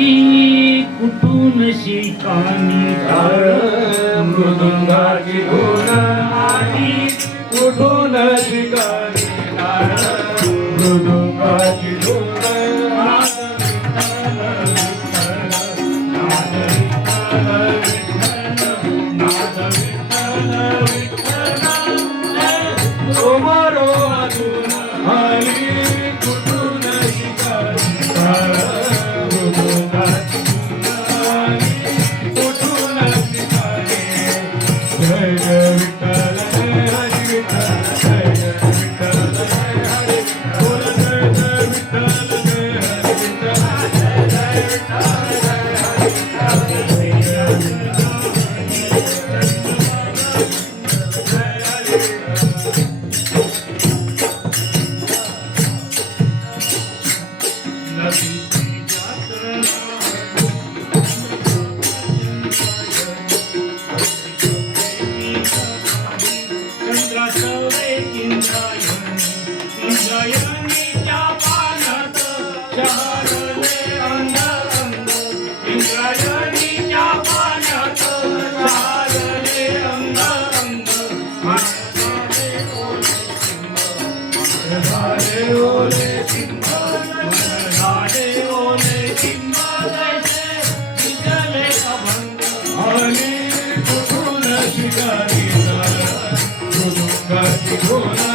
ती कुठून शिकानी टाळ मृदुंगाची गुण आली कुठून शिकानी टाळ मृदुंगाची गुण hey. Gonna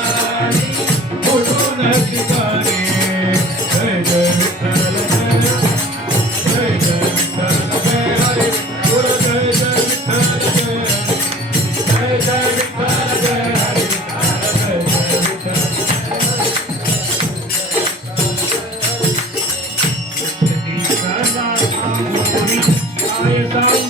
Parabéns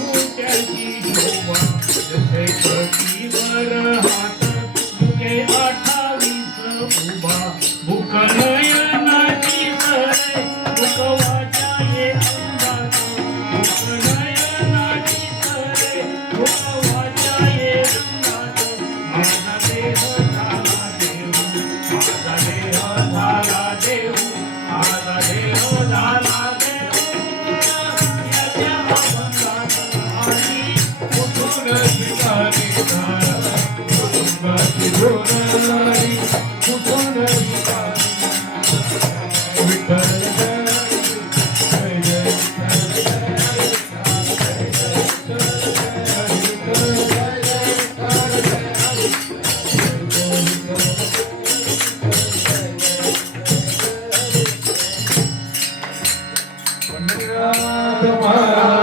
Tomorrow.